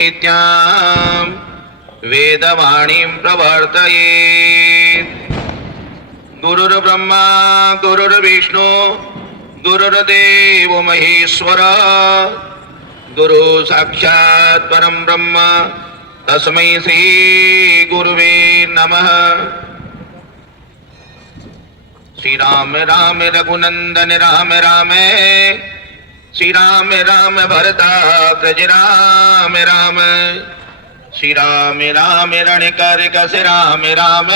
नित्यां वेदवाणीं प्रवर्तयेत्। गुरुर्ब्रह्मा गुरुर्विष्णु गुरुर्देवो महेश्वर गुरु साक्षात् परं ब्रह्म तस्मै श्री गुरुवे नमः। श्री राम राम रघुनंदन राम राम श्री राम राम भरताग्रज राम राम श्री राम राम रणकर कस राम राम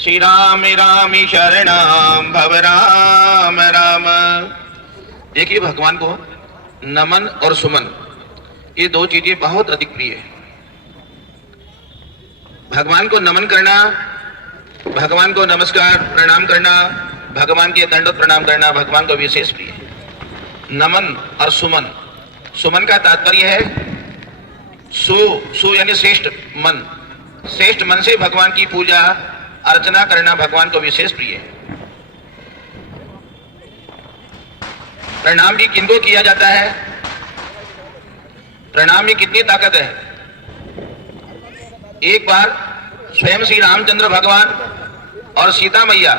श्री राम राम शरणाम भव राम राम। देखिए भगवान को नमन और सुमन ये दो चीजें बहुत अधिक प्रिय है। भगवान को नमन करना, भगवान को नमस्कार प्रणाम करना, भगवान के दंडवत प्रणाम करना भगवान को विशेष प्रिय है। नमन और सुमन, सुमन का तात्पर्य है सु यानी श्रेष्ठ मन, श्रेष्ठ मन से भगवान की पूजा अर्चना करना भगवान को विशेष प्रिय है। प्रणाम भी किनको किया जाता है, प्रणाम में कितनी ताकत है। एक बार स्वयं श्री रामचंद्र भगवान और सीता मैया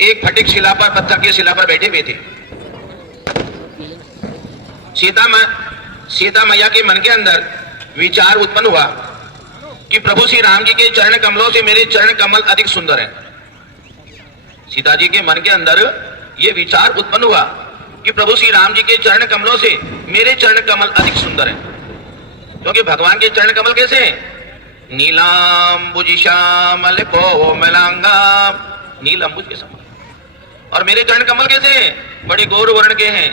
एक फटिक शिला पर, पत्थर की शिला पर बैठे हुए थे। सीता मैया के मन के अंदर विचार उत्पन्न हुआ कि प्रभु श्री राम जी के चरण कमलों से मेरे चरण कमल अधिक सुंदर हैं। सीता जी के मन के अंदर यह विचार उत्पन्न हुआ कि प्रभु श्री राम जी के चरण कमलों से मेरे चरण कमल अधिक सुंदर हैं। क्योंकि भगवान के चरण कमल कैसे हैं? नीलांबुज श्यामल कोमलांगाम, नील अंबुज के समान। और मेरे चरण कमल कैसे हैं? बड़े गौर वर्ण के हैं।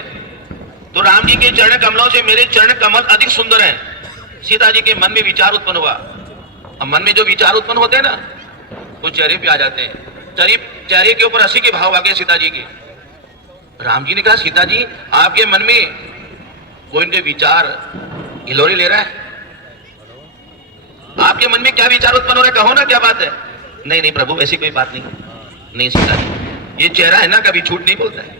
तो राम जी के चरण कमलों से मेरे चरण कमल अधिक सुंदर हैं। सीता जी के मन में विचार उत्पन्न हुआ। अब मन में जो विचार उत्पन्न होते हैं ना, वो चेहरे पे आ जाते हैं। चेहरे के ऊपर हंसी के भाव आ गए सीता जी के। राम जी ने कहा, सीता जी आपके मन में कोई इनके विचार हिलोरी ले रहा है, आपके मन में क्या विचार उत्पन्न हो रहा है, कहो ना क्या बात है। नहीं नहीं प्रभु ऐसी कोई बात नहीं। नहीं सीता जी, ये चेहरा है ना कभी झूठ नहीं बोलता है।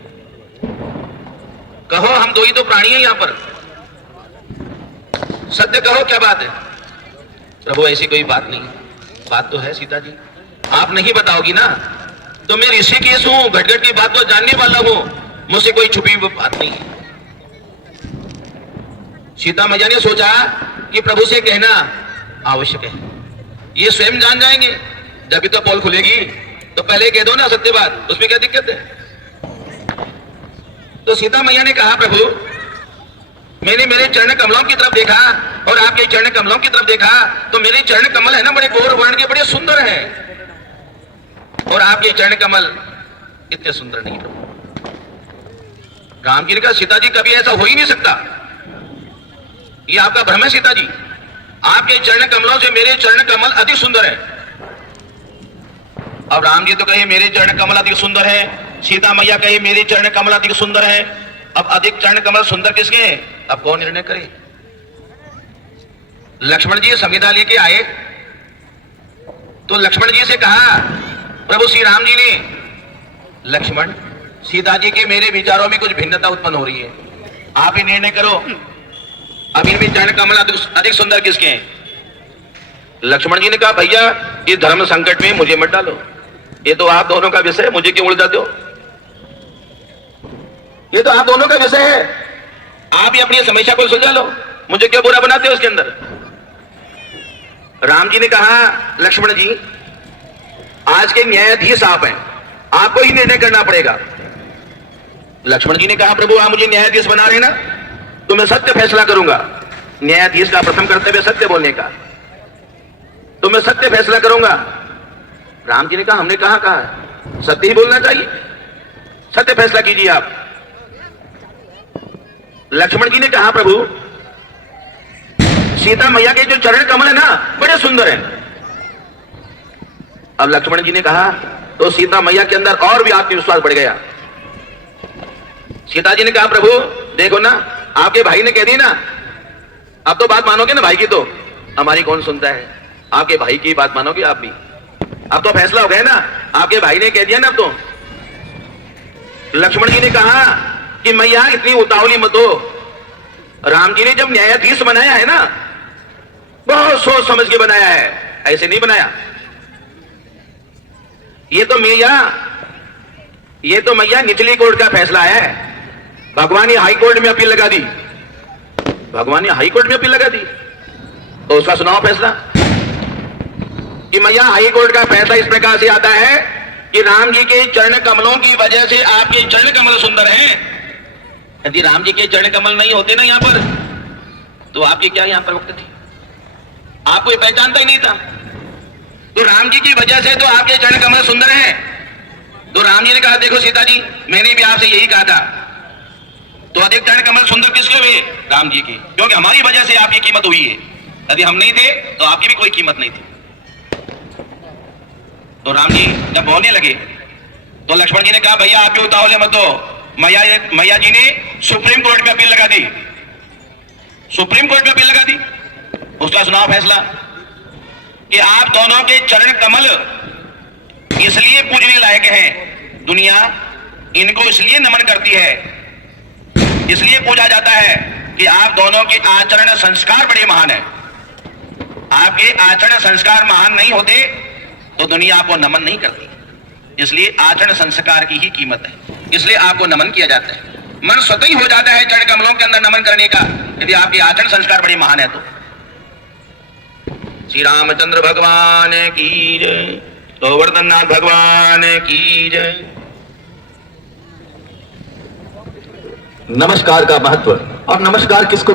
कहो, हम दो ही तो प्राणी हैं यहां पर, सत्य कहो क्या बात है। प्रभु ऐसी कोई बात नहीं। बात तो है सीता जी, आप नहीं बताओगी ना तो मैं ऋषिकेश हूं, घटघट की बात को जानने वाला हूं, मुझसे कोई छुपी हुई बात नहीं है। सीता मैया ने सोचा कि प्रभु से कहना आवश्यक है, ये स्वयं जान जाएंगे। जब भी तो पोल खुलेगी तो पहले कह दो ना सत्य बात, उसमें क्या दिक्कत है। तो सीता मैया ने कहा, प्रभु मैंने मेरे चरण कमलों की तरफ देखा और आपके चरण कमलों की तरफ देखा तो मेरे चरण कमल है ना बड़े गौर वर्ण के, बड़े सुंदर हैं, और आपके चरण कमल इतने सुंदर नहीं। प्रभु राम जी ने कहा, सीता जी कभी ऐसा हो ही नहीं सकता, ये आपका भ्रम है सीता जी। आपके चरण कमलों से मेरे चरण कमल अधिक सुंदर है। अब राम जी तो कहे मेरे चरण कमल अधिक सुंदर है, सीता मैया कहे मेरे चरण कमल अधिक सुंदर है। अब अधिक चरण कमल सुंदर किसके हैं? अब कौन निर्णय करे। लक्ष्मण जी संविदा लेके आए तो लक्ष्मण जी से कहा, प्रभु श्री राम जी ने, लक्ष्मण सीता जी के मेरे विचारों में कुछ भिन्नता उत्पन्न हो रही है, आप ही निर्णय करो, अब इनमें चरण कमल अधिक सुंदर किसके हैं। लक्ष्मण जी ने कहा, भैया इस धर्म संकट में मुझे मत डालो, ये तो आप दोनों का विषय है, मुझे क्यों उलझाते हो। ये तो आप दोनों का विषय है, आप ही अपनी समस्या को सुलझा लो, मुझे क्यों बुरा बनाते हो उसके अंदर। राम जी ने कहा, लक्ष्मण जी आज के न्यायाधीश आप हैं, आपको ही निर्णय करना पड़ेगा। लक्ष्मण जी ने कहा, प्रभु आप मुझे न्यायाधीश बना रहे ना, तो मैं सत्य फैसला करूंगा। न्यायाधीश का प्रथम कर्तव्य सत्य बोलने का, तो मैं सत्य फैसला करूंगा। राम जी ने कहा, हमने कहा सत्य ही बोलना चाहिए, सत्य फैसला कीजिए आप। लक्ष्मण जी ने कहा, प्रभु सीता मैया के जो चरण कमल है ना बड़े सुंदर हैं। अब लक्ष्मण जी ने कहा तो सीता मैया के अंदर और भी आत्मविश्वास बढ़ गया। सीता जी ने कहा, प्रभु देखो ना आपके भाई ने कह दी ना, अब तो बात मानोगे ना भाई की, तो हमारी कौन सुनता है, आपके भाई की बात मानोगे आप भी। अब तो फैसला हो गया ना, आपके भाई ने कह दिया ना। अब तो लक्ष्मण जी ने कहा कि मैया इतनी उतावली मत हो, राम जी ने जब न्यायाधीश बनाया है ना, बहुत सोच समझ के बनाया है, ऐसे नहीं बनाया। ये तो मैया निचली कोर्ट का फैसला है। भगवान ने हाई कोर्ट में अपील लगा दी, भगवान ने हाई कोर्ट में अपील लगा दी, तो उसका सुनाओ फैसला कि मैया हाई कोर्ट का फैसला इस प्रकार से आता है कि राम जी के चरण कमलों की वजह से आपके चरण कमल सुंदर हैं। यदि राम जी के चरण कमल नहीं होते ना यहां पर, तो आपके क्या यहां पर वक्त थे, आपको ये पहचानता ही नहीं था। तो राम जी की वजह से तो आपके चरण कमल सुंदर हैं। तो राम जी ने कहा, देखो सीता जी, मैंने भी आपसे यही कहा था, तो अधिक चरण कमल सुंदर किसके हुए? राम जी की, क्योंकि हमारी वजह से आपकी कीमत हुई है। यदि हम नहीं थे तो आपकी भी कोई कीमत नहीं थी। तो राम जी जब बोलने लगे तो लक्ष्मण जी ने कहा, भैया आप भी उतावले मत हो। मैया जी ने सुप्रीम कोर्ट में अपील लगा दी, सुप्रीम कोर्ट में अपील लगा दी। उसका सुनाओ फैसला कि आप दोनों के चरण कमल इसलिए पूजने लायक हैं, दुनिया इनको इसलिए नमन करती है, इसलिए पूजा जाता है कि आप दोनों के आचरण संस्कार बड़े महान है। आपके आचरण संस्कार महान नहीं होते तो दुनिया आपको नमन नहीं करती। इसलिए आचरण संस्कार की ही कीमत है, इसलिए आपको नमन किया जाता है। मन स्वतः ही हो जाता है चरण कमलों के अंदर नमन करने का, यदि आपके आचरण संस्कार बड़े महान है तो। श्री रामचंद्र भगवान की जय, गोवर्धन नाथ भगवान की जय। नमस्कार का महत्व और नमस्कार किसको